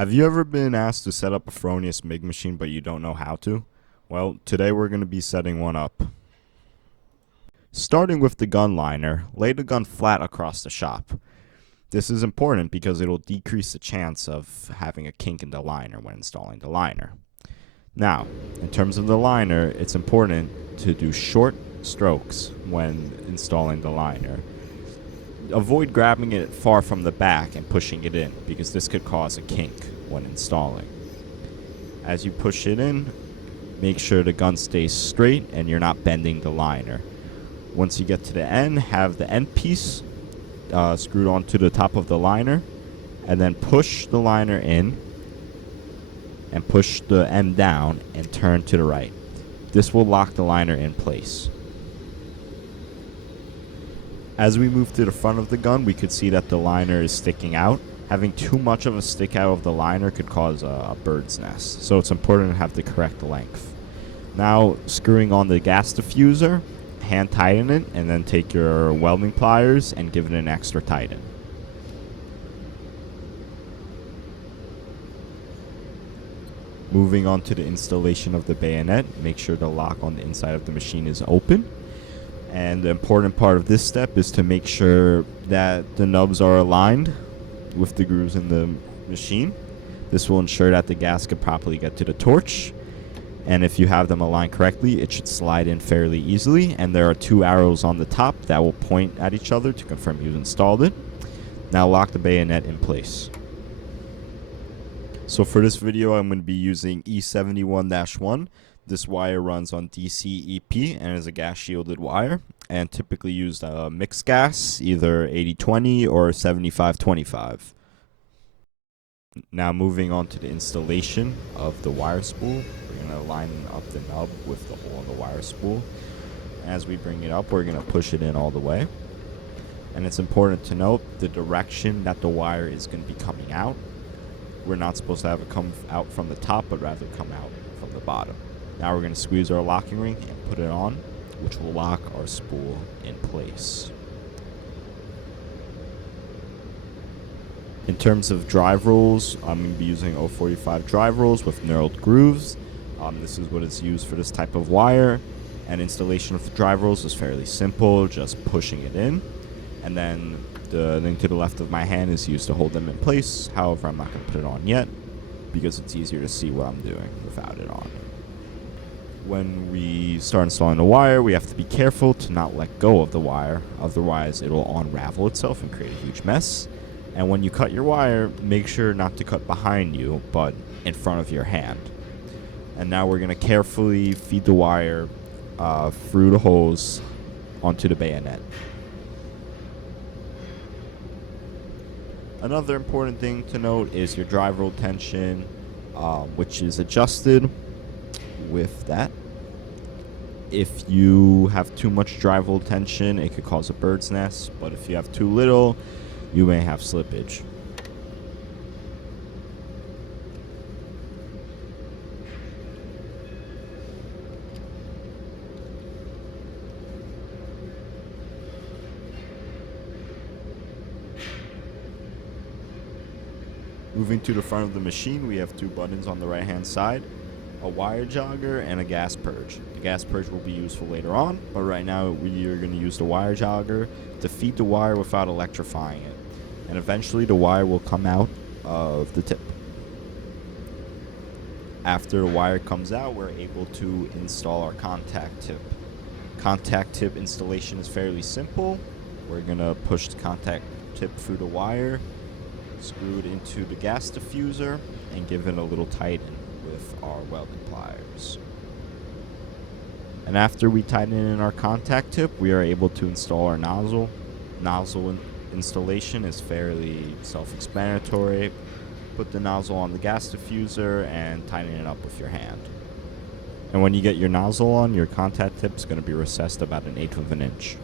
Have you ever been asked to set up a Fronius MIG machine but you don't know how to? Well, today we're going to be setting one up. Starting with the gun liner, lay the gun flat across the shop. This is important because it will decrease the chance of having a kink in the liner when installing the liner. Now, in terms of the liner, it's important to do short strokes when installing the liner. Avoid grabbing it far from the back and pushing it in, because this could cause a kink when installing. As you push it in, make sure the gun stays straight and you're not bending the liner. Once you get to the end, have the end piece screwed onto the top of the liner, and then push the liner in and push the end down and turn to the right. This will lock the liner in place. As we move to the front of the gun, we could see that the liner is sticking out. Having too much of a stick out of the liner could cause a bird's nest, so it's important to have the correct length. Now, screwing on the gas diffuser, hand tighten it, and then take your welding pliers and give it an extra tighten. Moving on to the installation of the bayonet, make sure the lock on the inside of the machine is open. And the important part of this step is to make sure that the nubs are aligned with the grooves in the machine. This will ensure that the gas can properly get to the torch. And if you have them aligned correctly, it should slide in fairly easily. And there are two arrows on the top that will point at each other to confirm you've installed it. Now lock the bayonet in place. So for this video, I'm going to be using E71-1. This wire runs on DC EP and is a gas shielded wire, and typically used mixed gas, either 80-20 or 75-25. Now moving on to the installation of the wire spool, we're going to line up the nub with the hole in the wire spool. As we bring it up, we're going to push it in all the way. And it's important to note the direction that the wire is going to be coming out. We're not supposed to have it come out from the top, but rather come out from the bottom. Now we're going to squeeze our locking ring and put it on, which will lock our spool in place. In terms of drive rolls, I'm going to be using 045 drive rolls with knurled grooves. This is what is used for this type of wire. And installation of the drive rolls is fairly simple, just pushing it in. And then the thing to the left of my hand is used to hold them in place. However, I'm not going to put it on yet because it's easier to see what I'm doing without it on. When we start installing the wire, we have to be careful to not let go of the wire, otherwise it will unravel itself and create a huge mess. And when you cut your wire, make sure not to cut behind you, but in front of your hand. And now we're going to carefully feed the wire through the holes onto the bayonet. Another important thing to note is your drive roll tension, which is adjusted with that. If you have too much drive roll tension, it could cause a bird's nest, but if you have too little, you may have slippage. Moving to the front of the machine, we have two buttons on the right hand side, a wire jogger and a gas purge. The gas purge will be useful later on, but right now we are going to use the wire jogger to feed the wire without electrifying it. And eventually the wire will come out of the tip. After the wire comes out, we're able to install our contact tip. Contact tip installation is fairly simple. We're going to push the contact tip through the wire, screw it into the gas diffuser, and give it a little tighten with our welding pliers. And after we tighten in our contact tip, we are able to install our nozzle. Nozzle installation is fairly self-explanatory. Put the nozzle on the gas diffuser and tighten it up with your hand. And when you get your nozzle on, your contact tip is going to be recessed about 1/8 of an inch.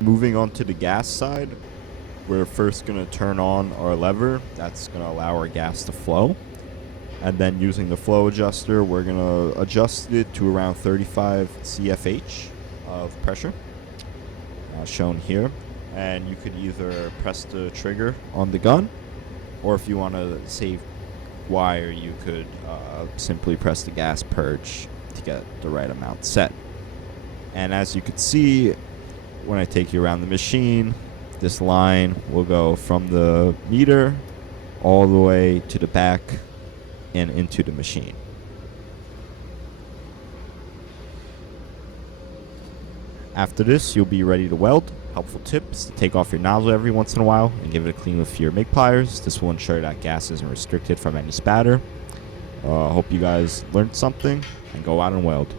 Moving on to the gas side, we're first going to turn on our lever. That's going to allow our gas to flow. And then using the flow adjuster, we're going to adjust it to around 35 CFH of pressure, shown here. And you could either press the trigger on the gun Or if you want to save wire, you could simply press the gas purge to get the right amount set. And as you can see, when I take you around the machine, this line will go from the meter all the way to the back and into the machine. After this, you'll be ready to weld. Helpful tips: to take off your nozzle every once in a while and give it a clean with your MIG pliers. This will ensure that gas isn't restricted from any spatter. Hope you guys learned something, and go out and weld.